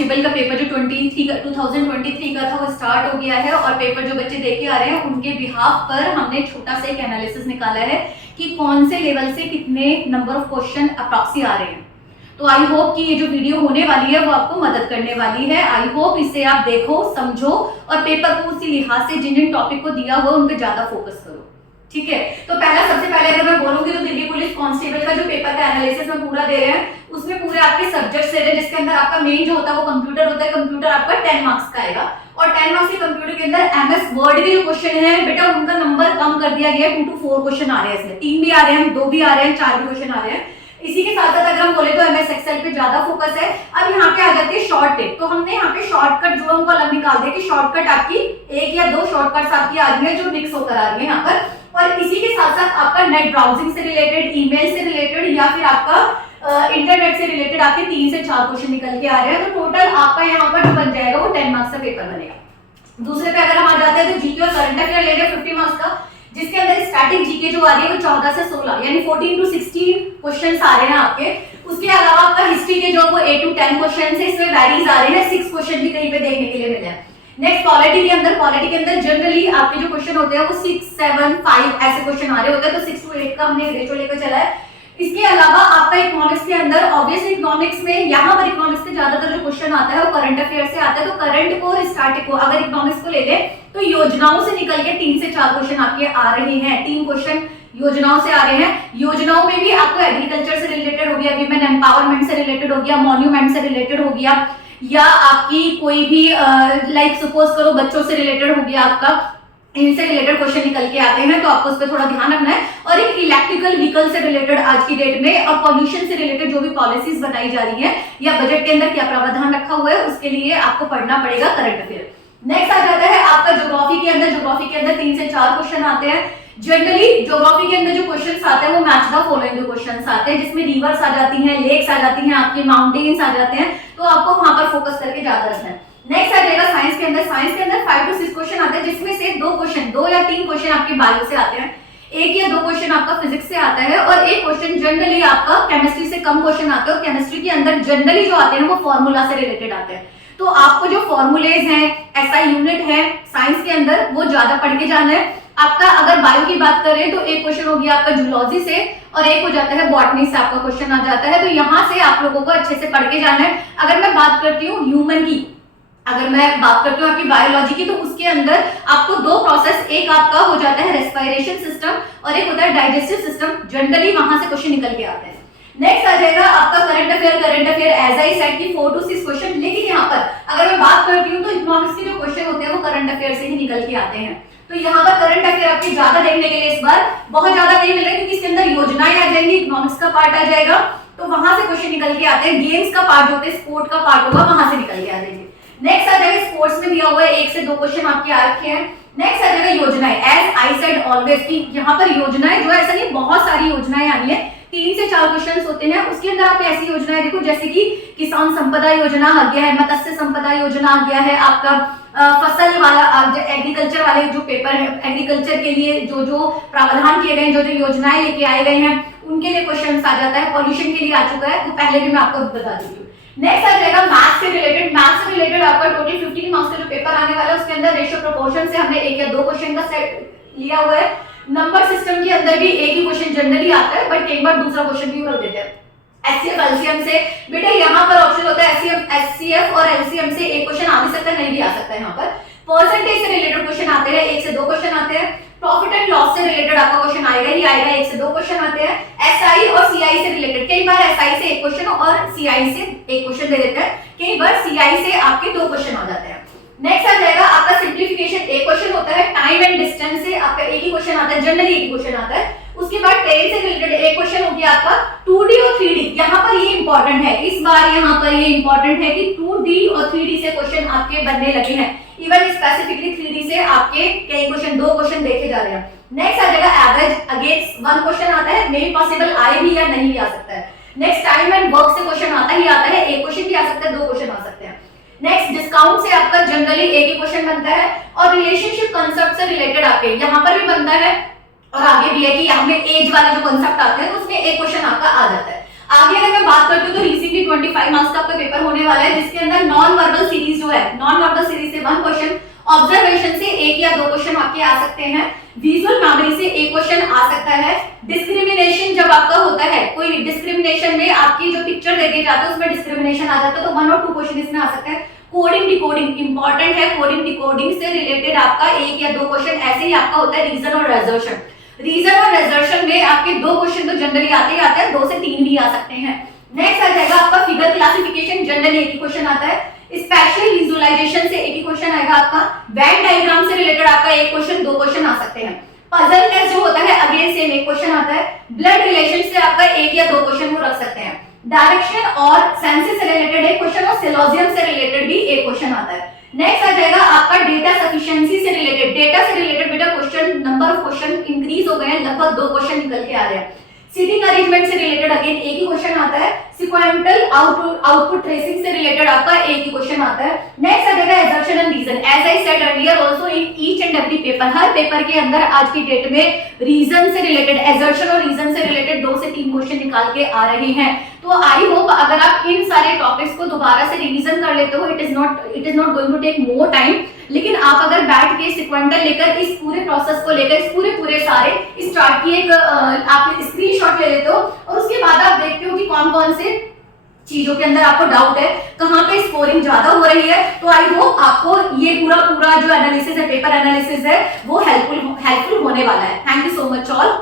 Constable का paper जो 2023 का था वो स्टार्ट हो गया है और पेपर जो बच्चे दे के आ रहे हैं उनके बिहाफ पर हमने छोटा सा एक एनालिसिस निकाला है कि कौन से लेवल से कितने नंबर ऑफ क्वेश्चन अप्रॉक्सी आ रहे हैं। तो आई होप कि ये जो वीडियो होने वाली है वो आपको मदद करने वाली है। आई होप इसे आप देखो, समझो और पेपर को उसी लिहाज से जिन जिन टॉपिक को दिया हुआ उन पे ज्यादा फोकस करो, ठीक है। तो सबसे पहले अगर मैं बोलूंगी तो दिल्ली पुलिस कांस्टेबल का जो पेपर का एनालिसिस में पूरा दे रहे हैं उसमें पूरे आपके सब्जेक्ट्स दे रहे हैं, जिसके अंदर आपका मेन जो होता है वो कंप्यूटर होता है। कंप्यूटर आपका 10 मार्क्स का आएगा और 10 मार्क्स के कंप्यूटर के अंदर एमएस वर्ड के जो क्वेश्चन है बेटा उनका नंबर कम कर दिया गया है। 2 to 4 क्वेश्चन आ रहे हैं, इसमें 3 भी आ रहे हैं, 2 भी आ रहे हैं, 4 भी क्वेश्चन आ रहे हैं। इसी के साथ साथ अगर हम बोले तो एमएस एक्सेल पे ज्यादा फोकस है। अब यहाँ पे आ जाती है शॉर्ट टिप। तो हमने यहाँ पे शॉर्टकट जो हमको अलग निकाल दिया कि शॉर्टकट आपकी 1 या 2 शॉर्टकट्स आपकी आ रही है जो मिक्स होकर आ रही है यहाँ पर। और इसी के साथ साथ आपका नेट ब्राउजिंग से रिलेटेड, ईमेल से रिलेटेड या फिर आपका इंटरनेट से रिलेटेड आपके 3 से 4 क्वेश्चन निकल के आ रहे हैं। तो टोटल आपका यहाँ पर जो बन जाएगा वो 10 मार्क्स का पेपर बनेगा। दूसरे पे अगर हम आ जाते हैं तो जीके और करंट अफेयर ले रहे 50 मार्क्स का, जिसके अंदर स्टैटिक जीके जो आ रही है वो 14 से 16 यानी 14 to 16 क्वेश्चंस आ रहे हैं आपके। उसके अलावा आपका हिस्ट्री के जो वो 8 to 10 क्वेश्चंस है, इसमें वैरीज आ रहे हैं, 6 क्वेश्चन भी कहीं पे देखने के लिए मिले हैं। नेक्स्ट पॉलिटी के अंदर जनरली आपके जो क्वेश्चन होते हैं वो 6, 7, 5 ऐसे क्वेश्चन आ रहे होते हैं। तो 6 to 8 का हमने रेशो लेकर चला है। इसके अलावा आपका इकोनॉमिक्स के अंदर ऑब्वियसली इकोनॉमिक्स में यहाँ पर इकोनॉमिक्स के ज्यादातर जो क्वेश्चन आता है वो करंट अफेयर से आता है। तो करंट को स्टैटिक को अगर इकोनॉमिक्स को ले ले तो योजनाओं से निकल के 3 से 4 क्वेश्चन आपके आ रहे हैं। 3 क्वेश्चन योजनाओं से आ रहे हैं। योजनाओं में भी आपको एग्रीकल्चर से रिलेटेड हो गया, विमेन एम्पावरमेंट से रिलेटेड हो गया, मॉन्यूमेंट से रिलेटेड हो गया, या आपकी कोई भी लाइक सपोज करो बच्चों से रिलेटेड हो गया, आपका इनसे रिलेटेड क्वेश्चन निकल के आते हैं। तो आपको उस पर थोड़ा ध्यान रखना है। और एक इलेक्ट्रिकल व्हीकल से रिलेटेड आज की डेट में और पॉल्यूशन से रिलेटेड जो भी पॉलिसीज बनाई जा रही है या बजट के अंदर क्या प्रावधान रखा हुआ है उसके लिए आपको पढ़ना पड़ेगा करंट अफेयर। नेक्स्ट आ जाता है आपका ज्योग्राफी के अंदर 3 से 4 क्वेश्चन आते हैं। जनरली ज्योग्राफी के अंदर जो क्वेश्चंस आते हैं वो मैच द फॉलोइंग क्वेश्चंस आते हैं, जिसमें रिवर्स आ जाती हैं, लेक्स आ जाती हैं, आपके माउंटेन्स आ जाते हैं। तो आपको वहां पर फोकस करके ज्यादा रखना है। नेक्स्ट आ जाएगा साइंस के अंदर 5 to 6 क्वेश्चन आते हैं, जिसमें से 2 या 3 क्वेश्चन आपके बायो से आते हैं, 1 या 2 क्वेश्चन आपका फिजिक्स से आता है और 1 क्वेश्चन जनरली आपका केमिस्ट्री से कम क्वेश्चन आते हैं। और केमिस्ट्री के अंदर जनरली जो आते हैं वो फॉर्मूला से रिलेटेड आते हैं। तो आपको जो फॉर्मूलेज हैं, एसआई यूनिट है साइंस के अंदर वो ज्यादा पढ़ के जाना है। आपका अगर बायो की बात करें तो 1 क्वेश्चन हो गया आपका जूलॉजी से और 1 हो जाता है बॉटनी से आपका क्वेश्चन आ जाता है। तो यहाँ से आप लोगों को अच्छे से पढ़ के जाना है। अगर मैं बात करती हूँ ह्यूमन की, अगर मैं बात करती हूँ आपकी बायोलॉजी की, तो उसके अंदर आपको 2 प्रोसेस, एक आपका हो जाता है रेस्पिरेशन सिस्टम और एक होता है डाइजेस्टिव सिस्टम। जनरली वहां से क्वेश्चन निकल के आते हैं। नेक्स्ट आ जाएगा आपका current affair as I said की 4 to 6 क्वेश्चन। लेकिन यहाँ पर अगर मैं बात करती हूँ तो इकोनॉमिक्स के जो क्वेश्चन होते हैं वो करंट अफेयर से ही निकल के आते हैं। तो यहाँ पर करंट अफेयर आपके ज्यादा देखने के लिए इस बार बहुत ज्यादा नहीं मिल रहा, क्योंकि इसके अंदर योजनाएं आ जाएंगी, इकोनॉमिक्स का पार्ट आ जाएगा, तो वहां से क्वेश्चन निकल के आते हैं। गेम्स का पार्ट होते हैं, स्पोर्ट का पार्ट होगा, वहां से निकल के आ जाएंगे। नेक्स्ट आ जाएगा स्पोर्ट्स में दिया हुआ है 1 से 2 क्वेश्चन आपके आ रखे हैं। नेक्स्ट आ जाएगा योजनाएं, एज आई सेड ऑलवेज की यहाँ पर योजनाएं जो ऐसा नहीं बहुत सारी योजनाएं आनी है, 3 से 4 क्वेश्चन होते हैं। उसके अंदर आप ऐसी योजनाएं देखो जैसे कि किसान संपदा योजना आ गया है, मत्स्य संपदा योजना आ गया है, आपका फसल वाला एग्रीकल्चर वाले जो पेपर है, एग्रीकल्चर के लिए जो जो प्रावधान किए गए हैं, जो जो योजनाएं लेके आए गए हैं उनके लिए क्वेश्चन आ जाता है। पॉल्यूशन के लिए आ चुका है, वो पहले भी मैं आपको बता देती हूँ। नेक्स्ट आ जाएगा मैथ्स से रिलेटेड आपका टोटल 15 मार्क्स का जो पेपर आने वाला है उसके अंदर रेशियो प्रोपोर्शन से हमने 1 या 2 क्वेश्चन का सेट लिया हुआ है। नंबर सिस्टम के अंदर भी एक ही क्वेश्चन जनरली आता है, बट कई बार दूसरा क्वेश्चन भी रख देते हैं। एचसीएफ एलसीएम से बेटा यहाँ पर ऑप्शन होता है एचसीएफ और एलसीएम से एक क्वेश्चन आ भी सकता है, नहीं भी आ सकता है। यहाँ पर परसेंटेज से रिलेटेड क्वेश्चन आते हैं, 1 से 2 क्वेश्शन आते हैं। प्रॉफिट एंड लॉस से रिलेटेड आपका क्वेश्चन आएगा ही आएगा, 1 से 2 क्वेश्चन आते हैं। एसआई और सीआई से रिलेटेड कई बार एसआई से 1 क्वेश्चन और सीआई से 1 क्वेश्चन दे देते हैं, कई बार सीआई से आपके 2 क्वेश्चन आ जाते हैं। नेक्स्ट आ जाएगा आपका सिंप्लीफिकेशन, 1 क्वेश्चन होता है। टाइम एंड डिस्टेंस से आपका 1 ही क्वेश्चन आता है, जनरली 1 ही क्वेश्चन आता है। उसके बाद ट्रेन से रिलेटेड 1 क्वेश्चन हो गया आपका। 2D और 3D यहाँ पर ये इंपॉर्टेंट है, इस बार यहाँ पर ये इंपॉर्टेंट है कि 2D और 3D से क्वेश्चन आपके बनने लगे हैं। इवन स्पेसिफिकली 3D से आपके कई क्वेश्चन 2 क्वेश्चन देखे जा रहे हैं। नेक्स्ट आ जाएगा एवरेज, अगेंस्ट 1 क्वेश्चन आता है, मे बी पॉसिबल आए भी या नहीं भी आ सकता है। नेक्स्ट टाइम एंड वर्क से क्वेश्चन आता ही आता है, 1 क्वेश्चन भी आ सकता है, 2 क्वेश्चन आ सकते हैं। नेक्स्ट डिस्काउंट से आपका जनरली 1 ही क्वेश्चन बनता है। और रिलेशनशिप कांसेप्ट से रिलेटेड आपके यहाँ पर भी बनता है और आगे भी है कि यहाँ में एज वाले जो कांसेप्ट आते हैं उसमें 1 क्वेश्चन आपका आ जाता है। आगे अगर मैं बात करती हूँ तो रिसेंटली 25 मार्क्स का आपका पेपर होने वाला है, जिसके अंदर नॉन वर्बल सीरीज जो है, नॉन वर्बल सीरीज से 1 क्वेश्चन, ऑब्जर्वेशन से 1 या 2 क्वेश्चन आपके आ सकते हैं, विजुअल मेमोरी से 1 क्वेश्चन आ सकता है, डिस्क्रिमिनेशन जब आपका होता है, कोई डिस्क्रिमिनेशन में आपकी जो पिक्चर दे दी जाती है उसमें डिस्क्रिमिनेशन आ जाता है तो 1 और 2 क्वेश्चन इसमें आ सकते हैं। कोडिंग डिकोडिंग इंपॉर्टेंट है, कोडिंग डिकोडिंग से रिलेटेड आपका 1 या 2 क्वेश्चन ऐसे ही आपका होता है। रीजन और रेजर्वेशन, रीजन और रेजर्वेशन में आपके 2 क्वेश्चन तो जनरली आते ही आते हैं, 2 से 3 भी आ सकते हैं। नेक्स्ट आ जाएगा आपका फिगर क्लासिफिकेशन, जनरली एक ही क्वेश्चन आता है। स्पेशल विजुअलाइजेशन से एक ही क्वेश्चन आएगा आपका। वेन डायग्राम से रिलेटेड आपका 1 क्वेश्चन 2 क्वेश्चन आ सकते हैं। पजल टेस्ट जो होता है अगेन सेम 1 क्वेश्चन आता है। ब्लड रिलेशन से आपका 1 या 2 क्वेश्चन वो रख सकते हैं। डायरेक्शन और सेंसेस से रिलेटेड 1 क्वेश्चन और सिलोजियम से रिलेटेड भी 1 क्वेश्चन आता है। नेक्स्ट आ जाएगा आपका डेटा सफिशिएंसी से रिलेटेड, डेटा से रिलेटेड बेटा question, number of question increase हो गए हैं, लगभग 2 क्वेश्चन निकल के आ रहे हैं। सीटिंग अरेंजमेंट से रिलेटेड अगेन 1 ही क्वेश्चन आता है। सिक्वेंटल आउटपुट ट्रेसिंग से रिलेटेड आपका 1 ही क्वेश्चन आता है। नेक्स्ट आ जाएगा assertion and reason, as I said earlier also in each and every paper, हर पेपर के अंदर आज की डेट में रीजन से रिलेटेड, एजर्शन और रीजन से रिलेटेड 2 से 3 क्वेश्चन निकाल के आ रहे हैं। तो आई होप अगर आप इन सारे टॉपिक्स को दोबारा से रिवीजन कर लेते हो, it is not going to take more time, लेकिन आप अगर बैठ के सिक्वेंटल लेकर इस पूरे प्रोसेस को लेकर इस पूरे सारे इस चार्ट की एक आप स्क्रीनशॉट ले लेते हो और उसके बाद आप देखते हो कि कौन कौन से चीजों के अंदर आपको डाउट है, कहां पे स्कोरिंग ज्यादा हो रही है, तो आई होप आपको ये पूरा जो एनालिसिस है, पेपर एनालिसिस है, वो हेल्पफुल होने वाला है। Thank you so much all.